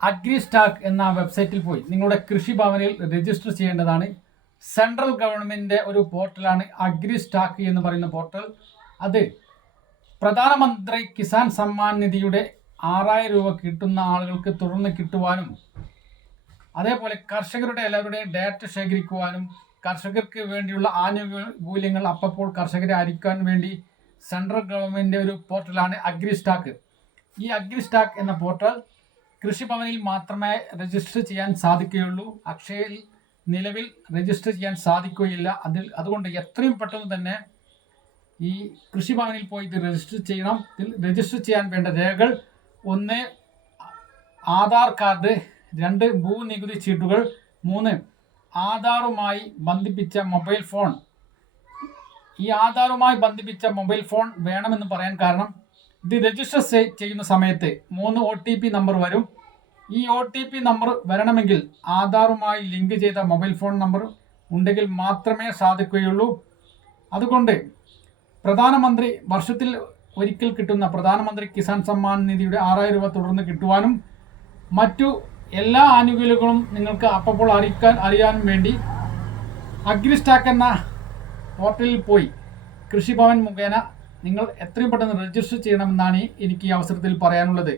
AgriStack എന്ന വെബ്സൈറ്റിൽ പോയി നിങ്ങളുടെ കൃഷിഭവനിൽ രജിസ്റ്റർ ചെയ്യേണ്ടതാണ്. സെൻട്രൽ ഗവൺമെൻറ്റിൻ്റെ ഒരു പോർട്ടലാണ് അഗ്രിസ്റ്റാക്ക് എന്ന് പറയുന്ന പോർട്ടൽ. അത് പ്രധാനമന്ത്രി കിസാൻ സമ്മാൻ നിധിയുടെ 6000 രൂപ കിട്ടുന്ന ആളുകൾക്ക് തുടർന്ന് കിട്ടുവാനും, അതേപോലെ കർഷകരുടെ എല്ലാവരുടെയും ഡാറ്റ ശേഖരിക്കുവാനും, കർഷകർക്ക് വേണ്ടിയുള്ള ആനുകൂല്യങ്ങൾ അപ്പോൾ കർഷകരെ അറിയിക്കാൻ വേണ്ടി സെൻട്രൽ ഗവൺമെൻറ്റിൻ്റെ ഒരു പോർട്ടലാണ് അഗ്രിസ്റ്റാക്ക്. ഈ അഗ്രിസ്റ്റാക്ക് എന്ന പോർട്ടൽ കൃഷിഭവനിൽ മാത്രമേ രജിസ്റ്റർ ചെയ്യാൻ സാധിക്കുകയുള്ളൂ. അക്ഷയയിൽ നിലവിൽ രജിസ്റ്റർ ചെയ്യാൻ സാധിക്കുകയില്ല. അതുകൊണ്ട് എത്രയും പെട്ടെന്ന് തന്നെ ഈ കൃഷിഭവനിൽ പോയി ഇത് രജിസ്റ്റർ ചെയ്യണം. ഇതിൽ രജിസ്റ്റർ ചെയ്യാൻ വേണ്ട രേഖകൾ: 1 ആധാർ കാർഡ്, 2 ഭൂനികുതി ചീട്ടുകൾ, 3 ആധാറുമായി ബന്ധിപ്പിച്ച മൊബൈൽ ഫോൺ. ഈ ആധാറുമായി ബന്ധിപ്പിച്ച മൊബൈൽ ഫോൺ വേണമെന്ന് പറയാൻ കാരണം, ഇത് രജിസ്റ്റർ ചെയ്യുന്ന സമയത്ത് 3 OTP നമ്പർ വരും. ഈ OTP നമ്പർ വരണമെങ്കിൽ ആധാറുമായി ലിങ്ക് ചെയ്ത മൊബൈൽ ഫോൺ നമ്പർ ഉണ്ടെങ്കിൽ മാത്രമേ സാധിക്കുകയുള്ളൂ. അതുകൊണ്ട് പ്രധാനമന്ത്രി വർഷത്തിൽ ഒരിക്കൽ കിട്ടുന്ന പ്രധാനമന്ത്രി കിസാൻ സമ്മാൻ നിധിയുടെ 6000 രൂപ തുടർന്ന് കിട്ടുവാനും മറ്റു എല്ലാ ആനുകൂല്യങ്ങളും നിങ്ങൾക്ക് അപ്പോൾ അറിയാനും വേണ്ടി അഗ്രിസ്റ്റാക്ക് എന്ന പോർട്ടലിൽ പോയി കൃഷിഭവൻ മുഖേന നിങ്ങൾ എത്രയും പെട്ടെന്ന് രജിസ്റ്റർ ചെയ്യണമെന്നാണ് എനിക്ക് ഈ അവസരത്തിൽ പറയാനുള്ളത്.